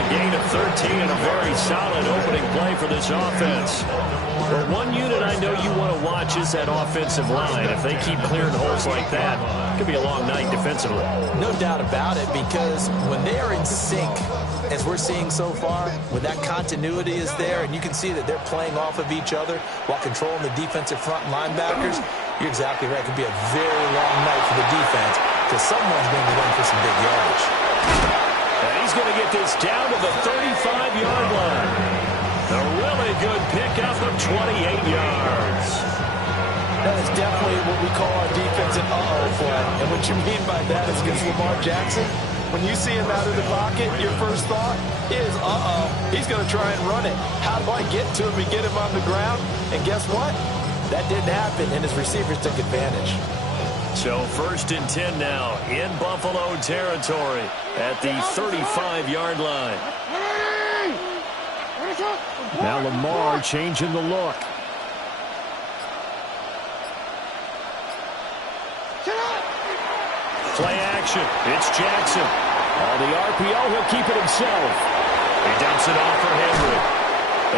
a gain of 13 and a very solid opening play for this offense. Well, one unit I know you want to watch is that offensive line. If they keep clearing holes like that, it could be a long night defensively. No doubt about it, because when they are in sync, as we're seeing so far, when that continuity is there, and you can see that they're playing off of each other while controlling the defensive front linebackers, you're exactly right. It could be a very long night for the defense because someone's going to run for some big yardage. And he's going to get this down to the 35-yard line. A really good pickup of 28 yards. That is definitely what we call our defense an uh-oh play. And what you mean by that is against Lamar Jackson, when you see him out of the pocket, your first thought is, uh-oh, he's going to try and run it. How do I get to him and get him on the ground? And guess what? That didn't happen, and his receivers took advantage. So 1st and 10 now in Buffalo territory at the 35-yard line. Now Lamar changing the look. Play action. It's Jackson. On the RPO, he'll keep it himself. He dumps it off for Henry.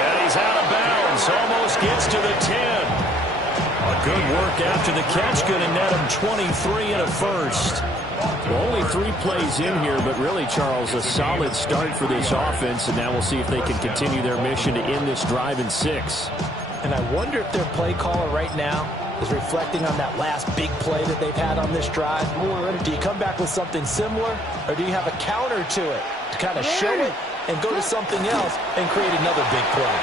And he's out of bounds. Almost gets to the 10. A good work after the catch. Going to net him 23 and a first. Well, only 3 plays in here, but really, Charles, a solid start for this offense. And now we'll see if they can continue their mission to end this drive in 6. And I wonder if their play caller right now is reflecting on that last big play that they've had on this drive. Do you come back with something similar, or do you have a counter to it to kind of show it and go to something else and create another big play?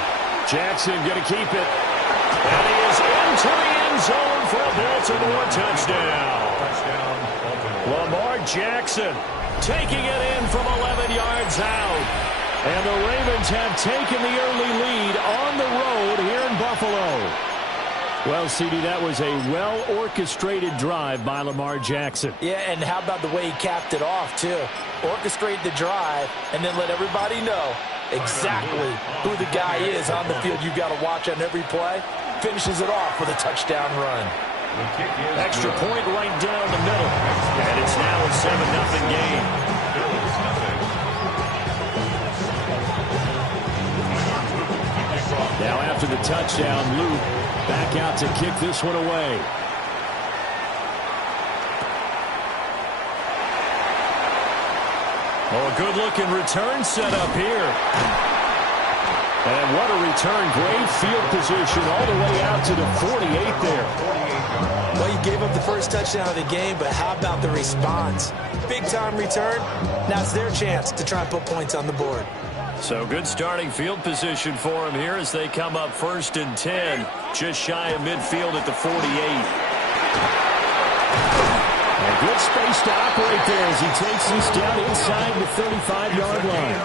Jackson going to keep it. And he is into the end zone for a Baltimore touchdown. Lamar Jackson taking it in from 11 yards out. And the Ravens have taken the early lead on the road here in Buffalo. Well, CD, that was a well-orchestrated drive by Lamar Jackson. Yeah, and how about the way he capped it off, too? Orchestrate the drive and then let everybody know exactly who the guy is on the field you've got to watch on every play. Finishes it off with a touchdown run. Extra point right down the middle. And it's now a 7-0 game. Now after the touchdown, Luke back out to kick this one away. Oh, a good-looking return set up here. And what a return. Great field position all the way out to the 48 there. Well, you gave up the first touchdown of the game, but how about the response? Big-time return. Now it's their chance to try and put points on the board. So good starting field position for him here as they come up 1st and 10. Just shy of midfield at the 48. A good space to operate there as he takes this down inside the 35-yard line.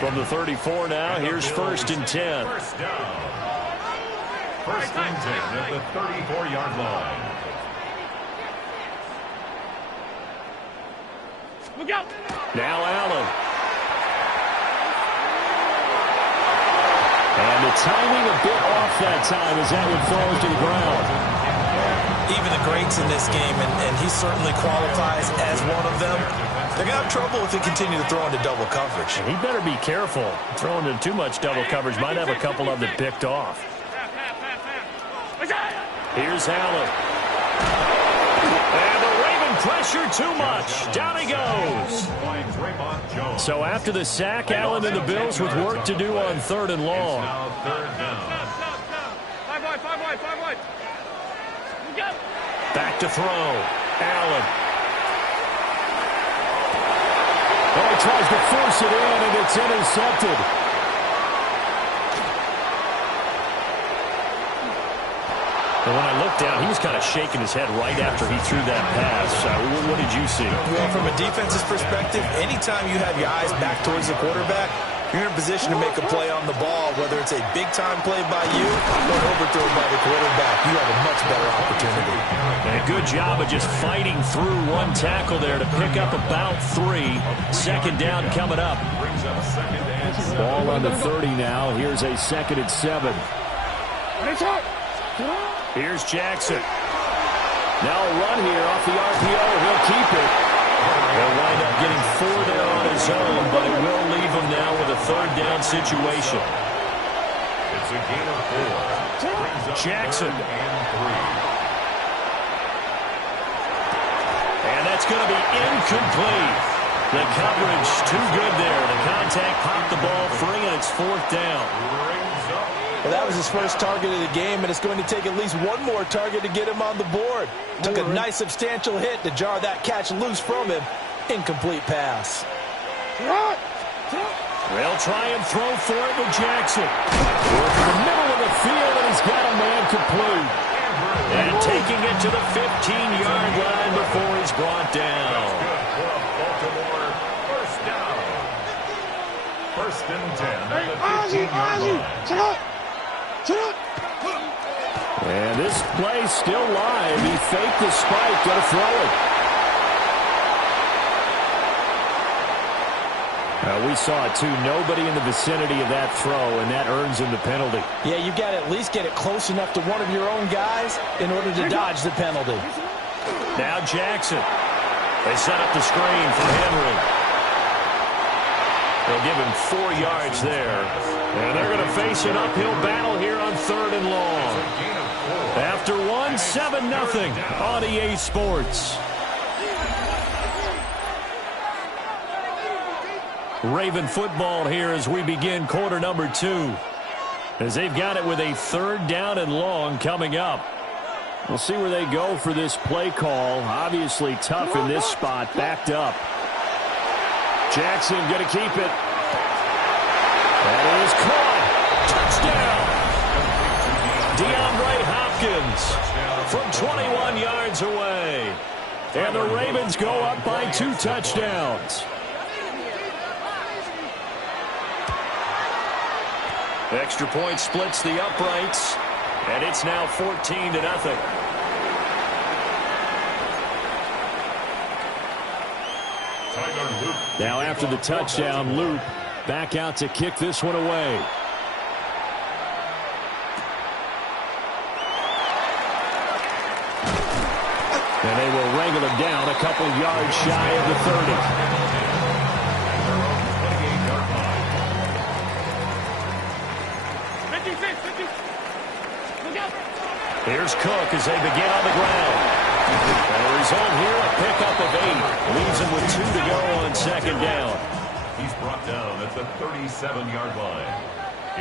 From the 34 now, here's 1st and 10. First down. 1st and 10 at the 34-yard line. Look out! Now Allen. And the timing a bit off that time as that one falls to the ground. Even the greats in this game, and he certainly qualifies as one of them, they're going to have trouble if they continue to throw into double coverage. He better be careful. Throwing into too much double coverage might have a couple of them picked off. Here's Allen. And the Raven pressure too much. Down he goes. So after the sack, Allen and the Bills with work to do on 3rd and long. Five wide. Back to throw. Allen. Oh, he tries to force it in, and it's intercepted. And when I looked down, he was kind of shaking his head right after he threw that pass. What did you see? Well, from a defense's perspective, anytime you have your eyes back towards the quarterback, you're in a position to make a play on the ball, whether it's a big-time play by you or an overthrow by the quarterback. You have a much better opportunity. And a good job of just fighting through one tackle there to pick up about 3. 2nd down coming up. Ball on the 30 now. Here's a 2nd and 7. Here's Jackson. Now a run here off the RPO. He'll keep it. He'll wind up getting 4 there on his own, but it will leave him now situation. It's a gain of 4. Brings up Jackson. 3rd and 3. And that's going to be incomplete. The coverage too good there. The contact popped the ball free, and it's 4th down. Well, that was his first target of the game, and it's going to take at least one more target to get him on the board. Took a nice substantial hit to jar that catch loose from him. Incomplete pass. They'll try and throw for it with Jackson. To the middle of the field, and he's got a man complete. And taking it to the 15-yard line before he's brought down. Baltimore, first down. 1st and 10 at the 15-yard line. And this play still live. He faked the spike, going to throw it. We saw it, too. Nobody in the vicinity of that throw, and that earns him the penalty. Yeah, you got to at least get it close enough to one of your own guys in order to dodge the penalty. Now Jackson. They set up the screen for Henry. They'll give him 4 yards there. And they're going to face an uphill battle here on 3rd and long. After one, 7-0 on EA Sports. Raven football here as we begin quarter number 2. As they've got it with a 3rd down and long coming up. We'll see where they go for this play call. Obviously tough in this spot, backed up. Jackson going to keep it. That is caught. Touchdown. DeAndre Hopkins from 21 yards away. And the Ravens go up by 2 touchdowns. Extra point splits the uprights, and it's now 14-0. Now after the touchdown, Loop back out to kick this one away. And they will wrangle him down a couple yards shy of the 30. Here's Cook as they begin on the ground. And the result here, a pickup of 8. Leaves him with 2 to go on 2nd down. He's brought down at the 37-yard line.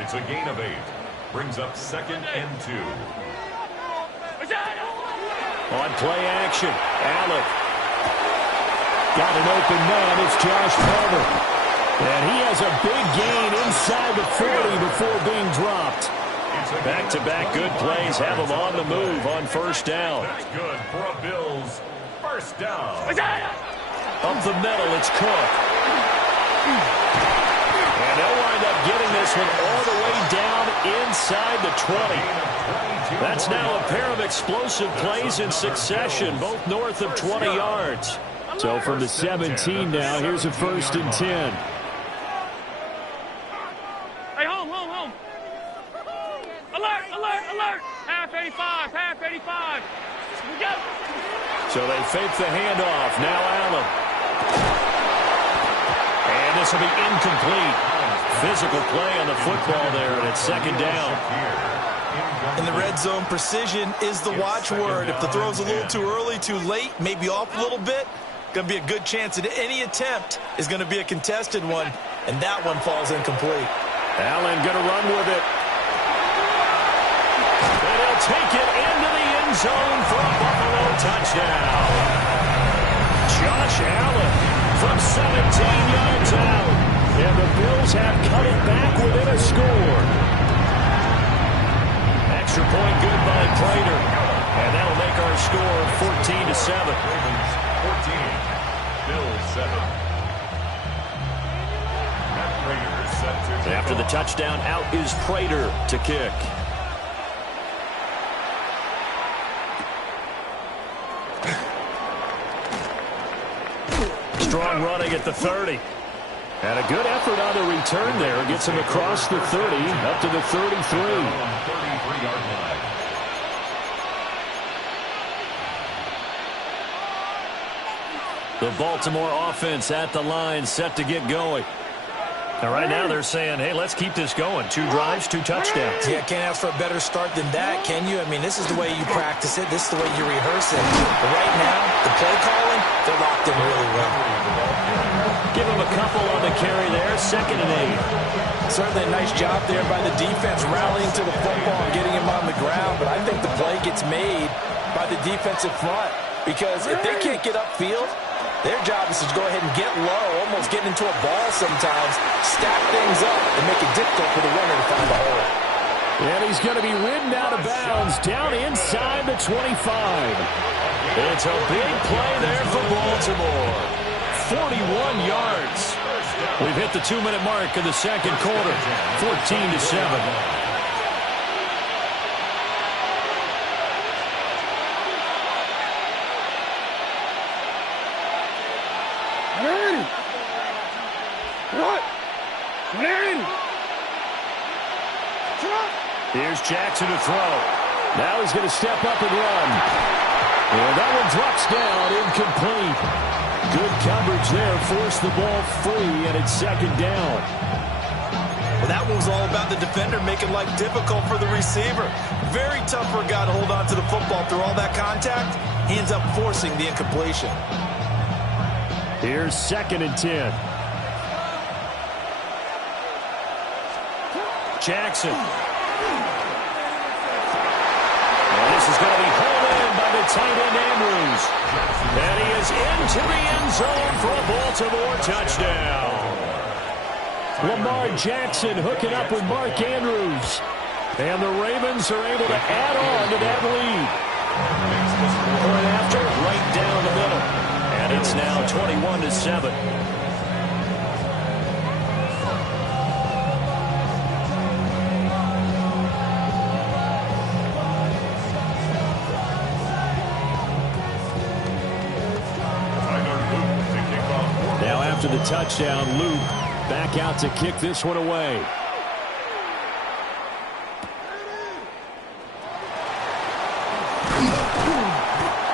It's a gain of 8. Brings up 2nd and 2. On play action, Allen. Got an open man. It's Josh Palmer. And he has a big gain inside the 40 before being dropped. Back-to-back good plays have him on the move on 1st down. That's good for a Bills first down. Up the middle, it's Cook. And they'll wind up getting this one all the way down inside the 20. That's now a pair of explosive plays in succession, both north of 20 yards. So from the 17 now, here's a 1st and 10. Hey, home. Alert. Half 85. We go. So they fake the handoff. Now Allen. And this will be incomplete. Physical play on the football there, and it's 2nd down. In the red zone, precision is the watchword. If the throw's a little too early, too late, maybe off a little bit, going to be a good chance that any attempt is going to be a contested one, and that one falls incomplete. Allen going to run with it. And he'll take it into the end zone for a Buffalo touchdown. Josh Allen from 17 yards out. And the Bills have cut it back within a score. Extra point good by Prater. And that'll make our score 14-7. Ravens 14, Bills 7. Matt Prater set to kick After the off. touchdown, out is Prater to kick. Strong running at the 30. And a good effort on the return there. Gets him across the 30, up to the 33. 33-yard line. The Baltimore offense at the line, set to get going. And right now they're saying, hey, let's keep this going. 2 drives, 2 touchdowns. Yeah, can't ask for a better start than that, can you? I mean, this is the way you practice it. This is the way you rehearse it. But right now, the play calling, they're locked in really well. Give him a couple on the carry there. 2nd and 8. Certainly a nice job there by the defense rallying to the football and getting him on the ground. But I think the play gets made by the defensive front. Because if they can't get upfield, their job is to go ahead and get low, almost getting into a ball sometimes, stack things up, and make it difficult for the runner to find the hole. And he's going to be ridden out of bounds down inside the 25. It's a big play there for Baltimore. 41 yards. We've hit the 2-minute mark of the 2nd quarter. 14-7. Here's Jackson to throw. Now he's going to step up and run. And that one drops down, incomplete. Good coverage there, forced the ball free, and it's 2nd down. Well, that one was all about the defender making life difficult for the receiver. Very tough for a guy to hold on to the football through all that contact. He ends up forcing the incompletion. Here's 2nd and 10. Jackson. This is going to be hauled in by the tight end Andrews. And he is into the end zone for a Baltimore touchdown. Lamar Jackson hooking up with Mark Andrews. And the Ravens are able to add on to that lead. Point after, right down the middle. And it's now 21-7. After the touchdown, Luke back out to kick this one away.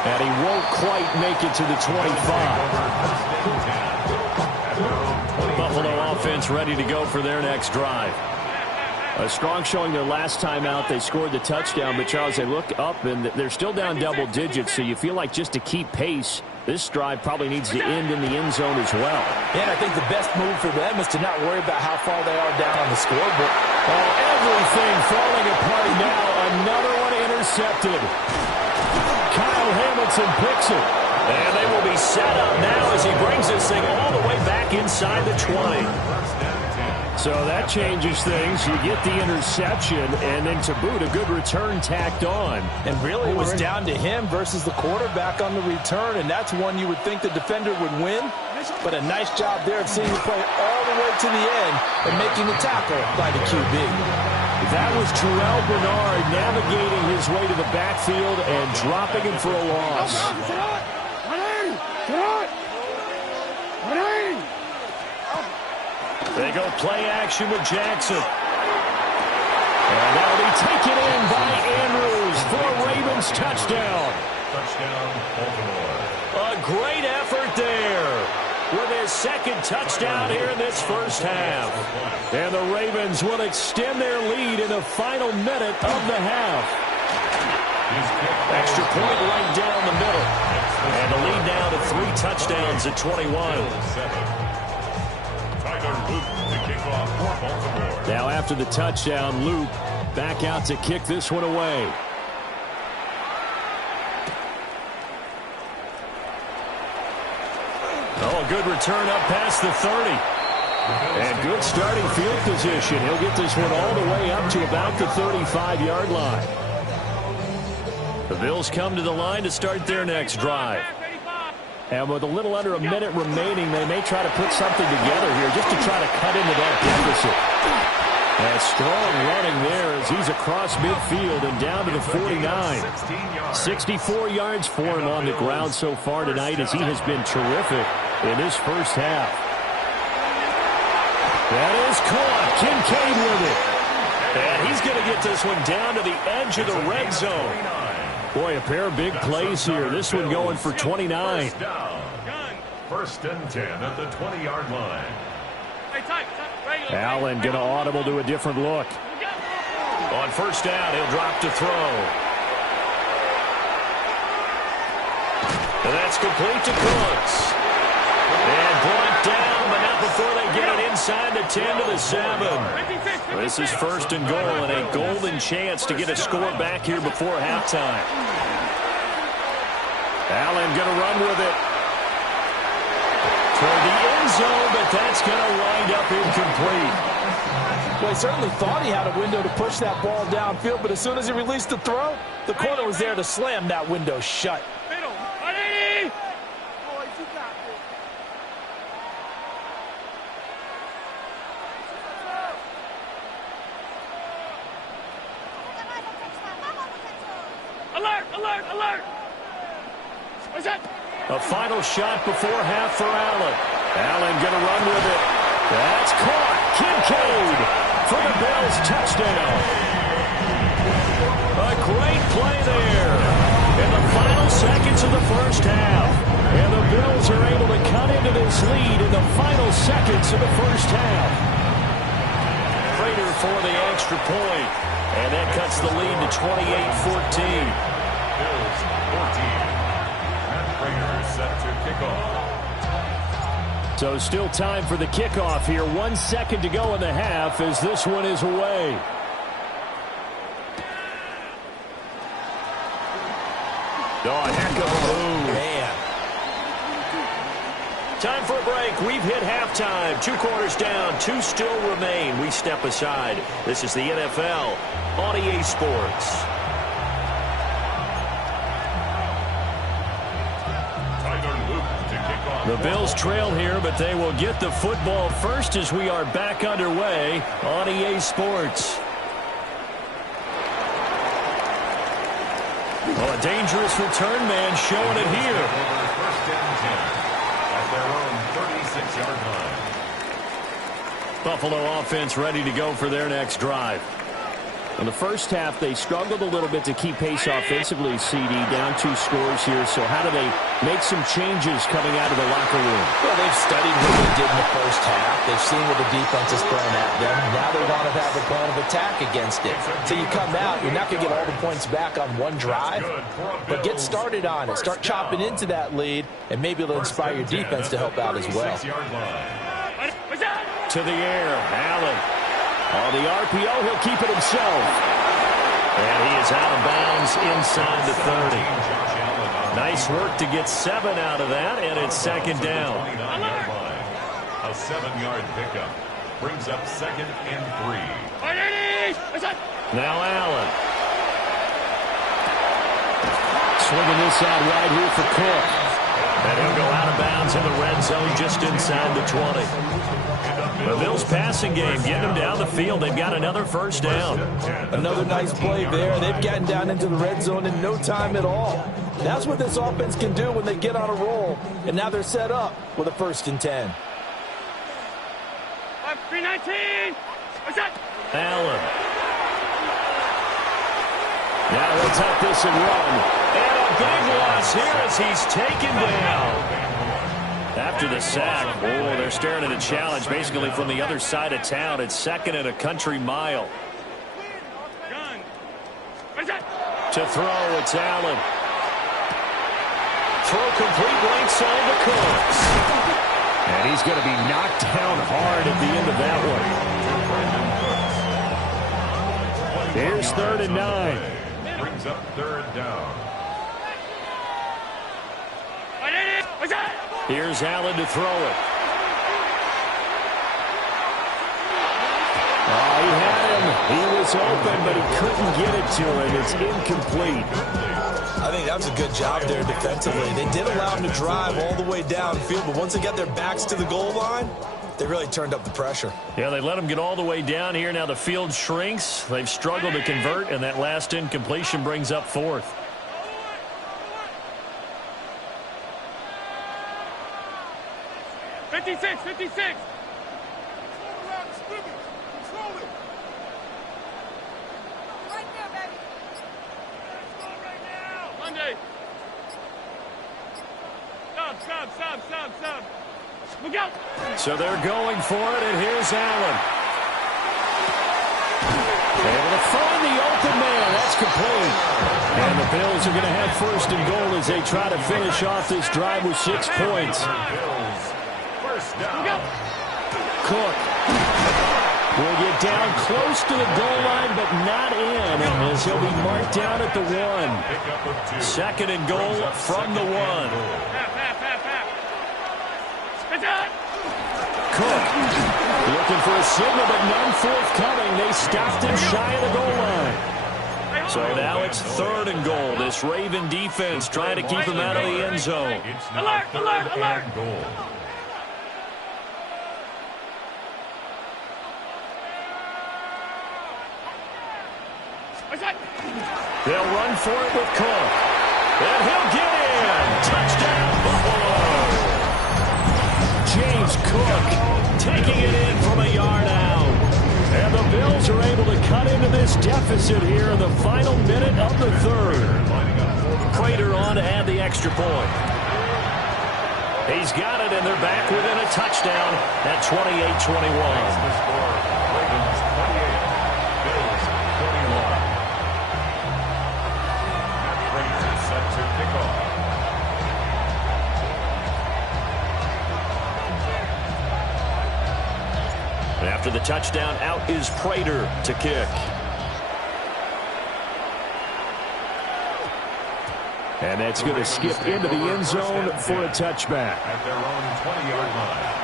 And he won't quite make it to the 25. Buffalo offense ready to go for their next drive. A strong showing their last time out. They scored the touchdown, but Charles, they look up and they're still down double digits, so you feel like just to keep pace, this drive probably needs to end in the end zone as well. And I think the best move for them is to not worry about how far they are down on the scoreboard. Oh, everything falling apart now. Another one intercepted. Kyle Hamilton picks it. And they will be set up now as he brings this thing all the way back inside the 20. So that changes things. You get the interception, and then to boot, a good return tacked on. And really, it was down to him versus the quarterback on the return, and that's one you would think the defender would win. But a nice job there of seeing the play all the way to the end and making the tackle by the QB. That was Terrell Bernard navigating his way to the backfield and dropping him for a loss. They go play action with Jackson. And that'll be taken in by Andrews for a Ravens touchdown. Touchdown, Baltimore. A great effort there with his 2nd touchdown here in this first half. And the Ravens will extend their lead in the final minute of the half. Extra point right down the middle. And the lead now to 3 touchdowns at 21. Now after the touchdown, Luke back out to kick this one away. Oh, a good return up past the 30. And good starting field position. He'll get this one all the way up to about the 35-yard line. The Bills come to the line to start their next drive. And with a little under a minute remaining, they may try to put something together here just to try to cut into that deficit. And strong running there as he's across midfield and down to the 49. 64 yards for him on the ground so far tonight as he has been terrific in this first half. That is caught. Kincaid with it. And he's going to get this one down to the edge of the red zone. Boy, a pair of big plays here. This one going for 29. First and 10 at the 20-yard line. Hey, tight, regular. Allen going to audible to a different look. On first down, he'll drop to throw. And that's complete to Cooks. And brought down, but not before they get it inside the 10 to the 7. This is first and goal, and a golden chance to get a score back here before halftime. Allen going to run with it toward the end zone, but that's going to wind up incomplete. Well, he certainly thought he had a window to push that ball downfield, but as soon as he released the throw, the corner was there to slam that window shut. Alert! Alert! Alert! What's that? A final shot before half for Allen. Allen going to run with it. That's caught. Kincaid for the Bills touchdown. A great play there in the final seconds of the first half. And the Bills are able to cut into this lead in the final seconds of the first half. Prater for the extra point. And that cuts the lead to 28-14. Bills 14. Matt Prater set to kick off. So still time for the kickoff here. 1 second to go in the half as this one is away. Oh, heck of a move. Man. Time for a break. We've hit halftime. 2 quarters down. 2 still remain. We step aside. This is the NFL on EA Sports. The Bills trail here, but they will get the football first as we are back underway on EA Sports. Oh, a dangerous return man showing it here. First down 10 at their own 36-yard line. Buffalo offense ready to go for their next drive. In the first half, they struggled a little bit to keep pace offensively, CD, down 2 scores here. So how do they make some changes coming out of the locker room? Well, they've studied what they did in the first half. They've seen what the defense is throwing at them. Now they want to have a plan of attack against it. So you come out, you're not going to get all the points back on one drive, but get started on it. Start chopping into that lead, and maybe it'll inspire your defense to help out as well. To the air, Allen. On the RPO, he'll keep it himself. And he is out of bounds inside the 30. Nice work to get 7 out of that, and it's second down. A 7-yard pickup brings up 2nd and 3. Now Allen. Swinging this out right here for Cook. And he'll go out of bounds in the red zone just inside the 20. The Bills passing game, getting them down the field. They've got another first down. Another nice play there. They've gotten down into the red zone in no time at all. That's what this offense can do when they get on a roll. And now they're set up with a 1st and 10. 319. Allen. Now he'll tuck this and run. And a big loss here as he's taken down. After the sack, oh, they're staring at a challenge basically from the other side of town. It's 2nd and a country mile. To throw, it's Allen. Throw complete right side to Cooks. And he's going to be knocked down hard at the end of that one. Here's 3rd and 9. Brings up 3rd down. Here's Allen to throw it. Oh, he had him. He was open, but he couldn't get it to him. It's incomplete. I think that was a good job there defensively. They did allow him to drive all the way downfield, but once they got their backs to the goal line, they really turned up the pressure. Yeah, they let him get all the way down here. Now the field shrinks. They've struggled to convert, and that last incompletion brings up 4th. Fifty-six. Right there, baby. Monday. Stop. Look out. So they're going for it, and here's Allen. Able to find the open man. That's complete. And the Bills are going to have first and goal as they try to finish off this drive with 6 points. First down. Cook will get down close to the goal line, but not in, as he'll be marked down at the 1. Second and goal from the 1. Cook looking for a signal, but none forthcoming. They stopped him shy of the goal line. So now it's third and goal. This Raven defense trying to keep him out of the end zone. Alert, alert, alert. Goal. They'll run for it with Cook. And he'll get in. Touchdown, Buffalo. James Cook taking it in from a yard out. And the Bills are able to cut into this deficit here in the final minute of the third. Prater on to add the extra point. He's got it, and they're back within a touchdown at 28-21. After the touchdown, out is Prater to kick. And that's going to skip into the end zone for a touchback. At their own 20-yard line.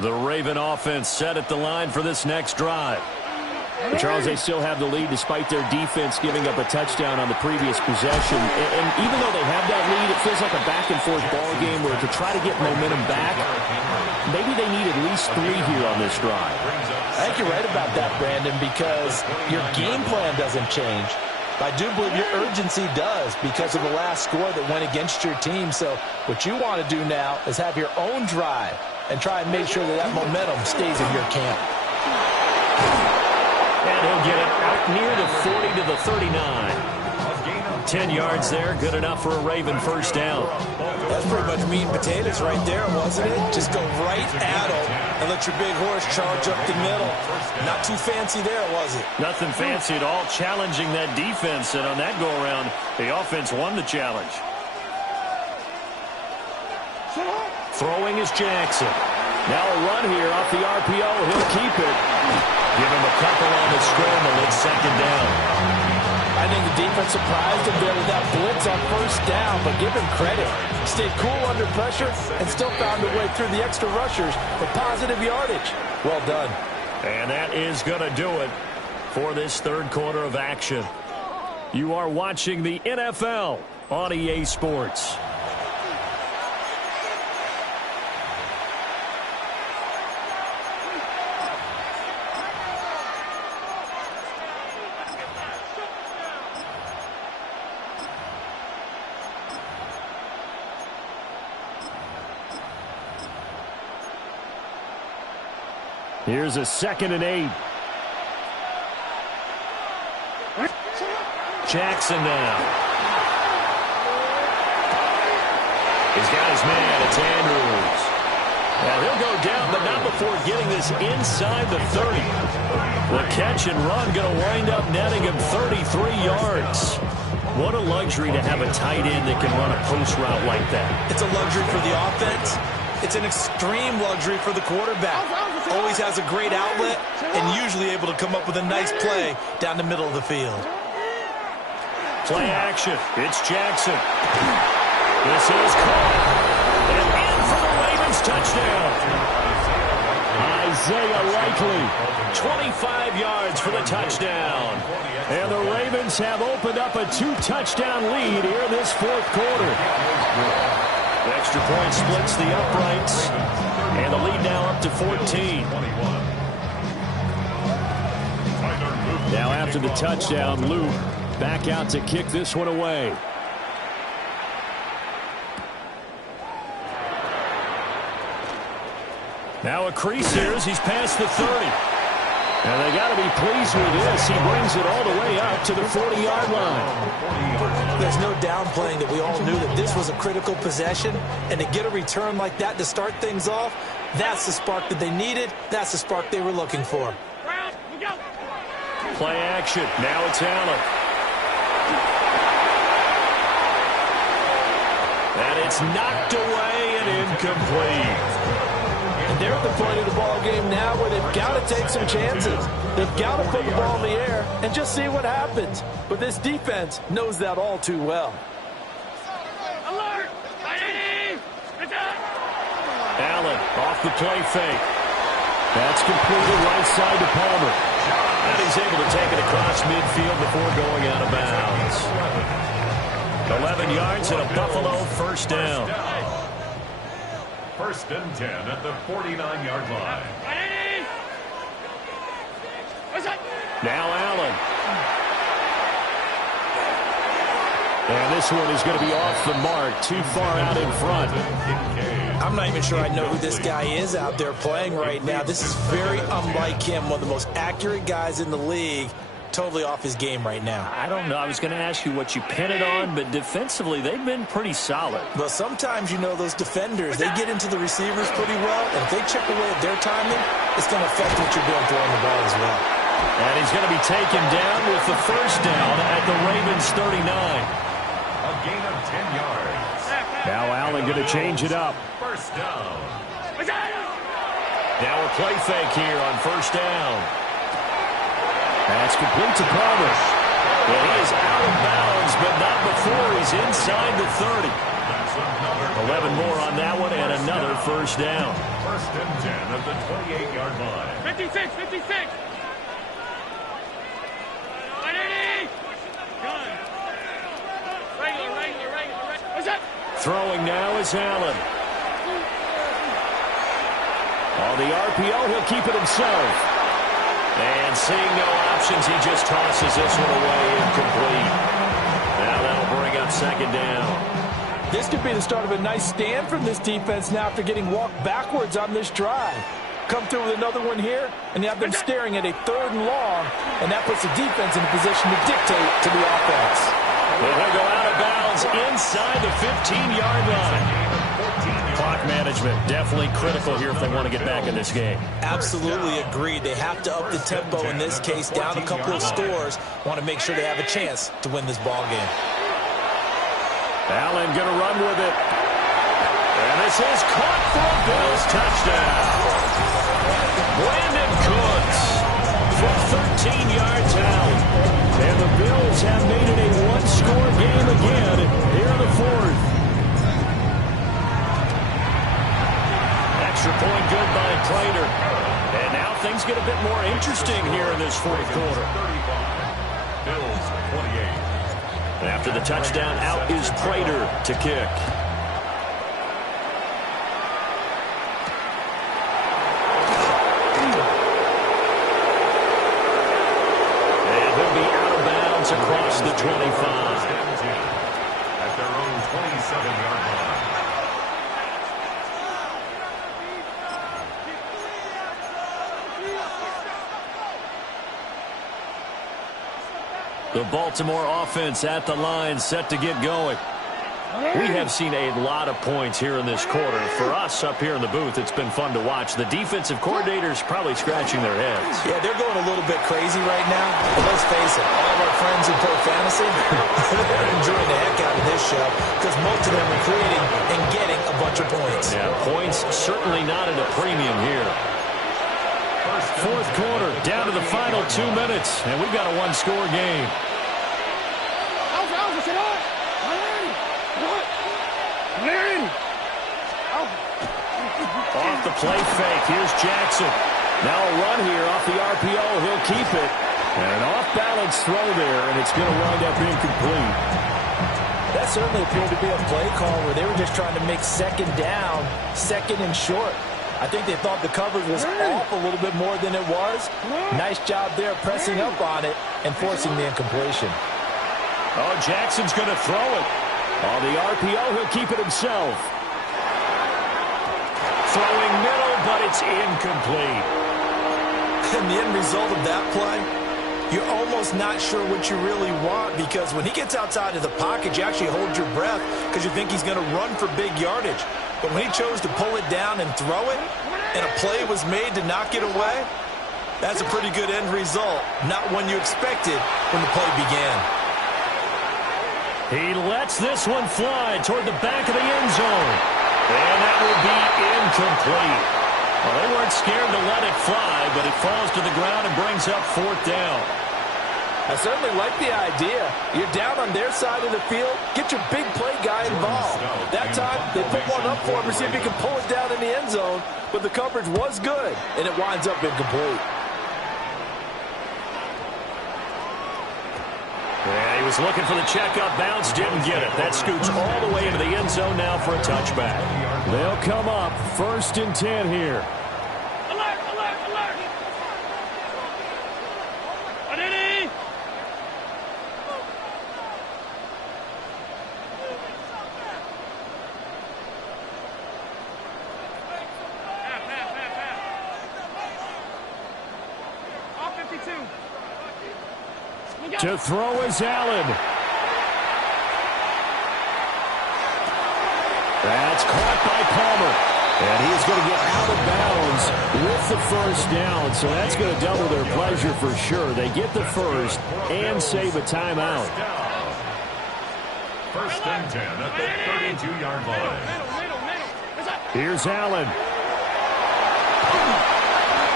The Raven offense set at the line for this next drive. But Charles, they still have the lead despite their defense giving up a touchdown on the previous possession. And even though they have that lead, it feels like a back-and-forth ball game where to try to get momentum back, maybe they need at least 3 here on this drive. I think you're right about that, Brandon, because your game plan doesn't change. I do believe your urgency does because of the last score that went against your team. So what you want to do now is have your own drive and try and make sure that that momentum stays in your camp. And he'll get it out near the 40 to the 39. 10 yards there, good enough for a Raven first down. That's pretty much meat and potatoes right there, wasn't it? Just go right at them and let your big horse charge up the middle. Not too fancy there, was it? Nothing fancy at all, challenging that defense. And on that go-around, the offense won the challenge. Throwing is Jackson. Now a run here off the RPO. He'll keep it. Give him a couple on the scramble. It's second down. I think the defense surprised him there with that blitz on first down, but give him credit. Stayed cool under pressure and still found a way through the extra rushers for positive yardage. Well done. And that is going to do it for this third quarter of action. You are watching the NFL on EA Sports. Here's a 2nd and 8. Jackson now. He's got his man. It's Andrews. Now he'll go down, but not before getting this inside the 30. The catch and run going to wind up netting him 33 yards. What a luxury to have a tight end that can run a post route like that. It's a luxury for the offense. It's an extreme luxury for the quarterback. Always has a great outlet and usually able to come up with a nice play down the middle of the field. Play action. It's Jackson. This is caught. And in for the Ravens touchdown. Isaiah Likely. 25 yards for the touchdown. And the Ravens have opened up a 2-touchdown lead here this fourth quarter. The extra point splits the uprights. And the lead now up to 14. Now after the touchdown, Luke back out to kick this one away. Now a crease here as he's past the 30. And they got to be pleased with this. He brings it all the way up to the 40-yard line. There's no downplaying that we all knew that this was a critical possession. And to get a return like that to start things off, that's the spark that they needed. That's the spark they were looking for. Play action. Now it's Allen. And it's knocked away and incomplete. And they're at the point of the ball game now where they've got to take some chances. They've got to put the ball in the air and just see what happens. But this defense knows that all too well. Alert! Allen off the play fake. That's completed right side to Palmer. And he's able to take it across midfield before going out of bounds. 11 yards and a Buffalo first down. First and 10 at the 49-yard line. Now Allen. And this one is going to be off the mark, too far out in front. I'm not even sure I know who this guy is out there playing right now. This is very unlike him, one of the most accurate guys in the league. Totally off his game right now. I don't know. I was going to ask you what you pin it on, but defensively, they've been pretty solid. But sometimes, you know, those defenders, they get into the receivers pretty well, and if they chip away at their timing, it's going to affect what you're doing throwing the ball as well. And he's going to be taken down with the first down at the Ravens 39. A gain of 10 yards. Now Allen going to change it up. First down. Now a play fake here on first down. That's complete to Palmer. Well, he is out of bounds, but not before he's inside the 30. 11 more on that one and another first down. First and 10 at the 28-yard line. 56, 56. Regular. Throwing now is Allen. On the RPO, he'll keep it himself. And seeing no options, he just tosses this one away incomplete. Now that'll bring up second down. This could be the start of a nice stand from this defense now after getting walked backwards on this drive. Come through with another one here, and you have them staring at a 3rd and long, and that puts the defense in a position to dictate to the offense. They're going to go out of bounds inside the 15-yard line. Clock management definitely critical here if they want to get back in this game. Absolutely agreed. They have to up the tempo in this case, down a couple of scores. Want to make sure they have a chance to win this ball game. Allen going to run with it. And this is caught for a Bills touchdown. Brandon Cooks from 13 yards out. And the Bills have made it a one-score game again here in the 4th. Extra point good by Prater. And now things get a bit more interesting here in this 4th quarter. 35. Bills 28. After the touchdown, out is Prater to kick. And he'll be out of bounds across the 25. At their own 27-yard line. The Baltimore offense at the line, set to get going. We have seen a lot of points here in this quarter. For us up here in the booth, it's been fun to watch. The defensive coordinators probably scratching their heads. Yeah, they're going a little bit crazy right now. But let's face it, all of our friends who play fantasy, they're enjoying the heck out of this show because most of them are creating and getting a bunch of points. Yeah, points certainly not at a premium here. 4th quarter, down to the final 2 minutes, and we've got a one-score game. Off the play fake, here's Jackson. Now a run here off the RPO, he'll keep it. And an off-balance throw there, and it's going to wind up incomplete. That certainly appeared to be a play call where they were just trying to make second down, 2nd and short. I think they thought the coverage was off a little bit more than it was. Nice job there pressing up on it and forcing the incompletion. Oh, Jackson's going to throw it. On the RPO, he'll keep it himself. Throwing middle, but it's incomplete. And the end result of that play, you're almost not sure what you really want, because when he gets outside of the pocket, you actually hold your breath because you think he's going to run for big yardage. But when he chose to pull it down and throw it, and a play was made to knock it away, that's a pretty good end result. Not one you expected when the play began. He lets this one fly toward the back of the end zone. And that will be incomplete. Well, they weren't scared to let it fly, but it falls to the ground and brings up 4th down. I certainly like the idea. You're down on their side of the field. Get your big play guy involved. That time, they put one up for him to see if he can pull it down in the end zone, but the coverage was good, and it winds up incomplete. Yeah, he was looking for the checkup bounce, didn't get it. That scoots all the way into the end zone now for a touchback. They'll come up 1st and 10 here. Alert, alert, alert. Identity. All 52. To throw is Allen. That's caught by Palmer. And he is going to get out of bounds with the 1st down. So that's going to double their pleasure for sure. They get the 1st and save a timeout. 1st and 10 at the 32-yard line. Here's Allen.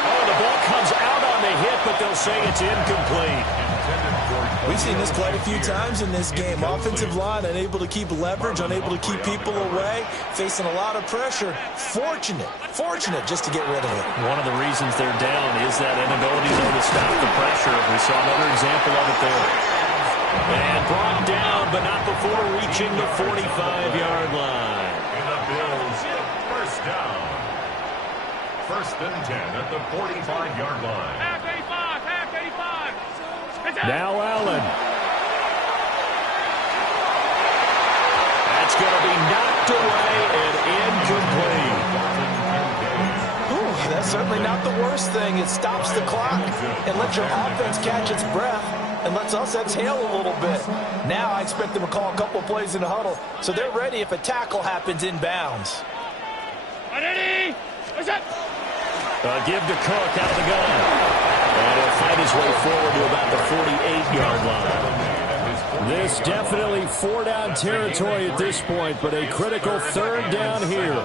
Oh, the ball comes out on the hit, but they'll say it's incomplete. We've seen this quite a few times in this game. Offensive line unable to keep leverage, unable to keep people away, facing a lot of pressure. Fortunate just to get rid of it. One of the reasons they're down is that inability to stop the pressure. We saw another example of it there. And brought down, but not before reaching the 45-yard line. And the Bills, 1st down. 1st and 10 at the 45-yard line. Half 85, half 85. Now Allen. That's going to be knocked away and incomplete. Ooh, that's certainly not the worst thing. It stops the clock and lets your offense catch its breath and lets us exhale a little bit. Now I expect them to call a couple plays in the huddle, so they're ready if a tackle happens inbounds. Identity. What's up? Give to Cook out of the gun. And he'll fight his way forward to about the 48-yard line. This definitely 4-down territory at this point, but a critical 3rd down here.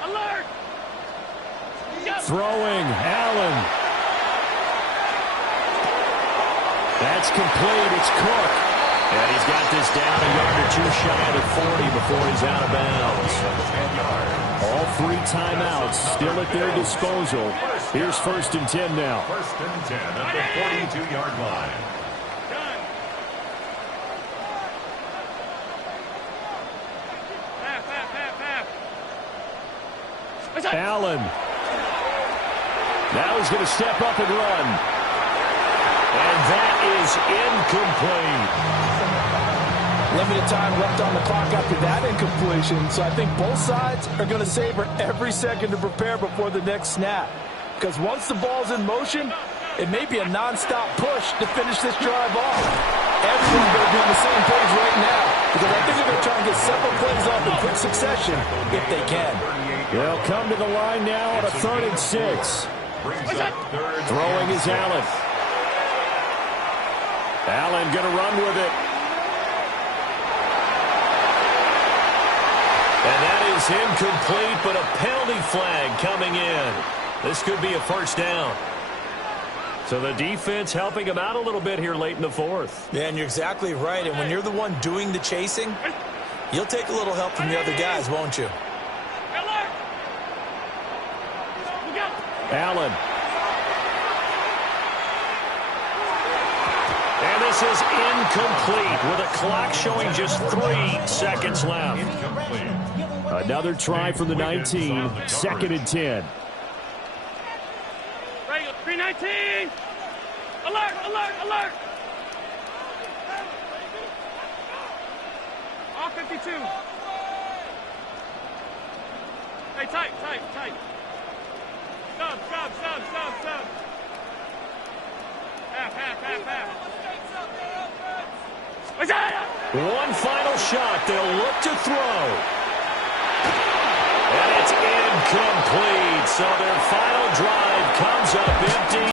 Alert. Throwing, Allen. That's complete. It's Cook. And he's got this down a yard or two shy of the 40 before he's out of bounds. All 3 timeouts still at their disposal. Here's 1st and 10 now. 1st and 10 at the 42-yard line. Done. Half. Allen. Now he's going to step up and run. And that is incomplete. Limited time left on the clock after that incompletion, so I think both sides are going to savor every second to prepare before the next snap. Because once the ball's in motion, it may be a non-stop push to finish this drive off. Everyone's going to be on the same page right now, because I think they're going to try and get several plays off in quick succession if they can. They'll come to the line now on a 3rd and 6. Throwing is Allen. Allen going to run with it. And that is incomplete, but a penalty flag coming in. This could be a 1st down. So the defense helping him out a little bit here late in the 4th. Yeah, and you're exactly right. And when you're the one doing the chasing, you'll take a little help from the other guys, won't you? Allen. And this is incomplete with a clock showing just 3 seconds left. Another try from the 19, 2nd and 10. 319. Alert, alert, alert. All 52. Hey, tight. Sub. Half. One final shot. They'll look to throw. And it's incomplete. So their final drive comes up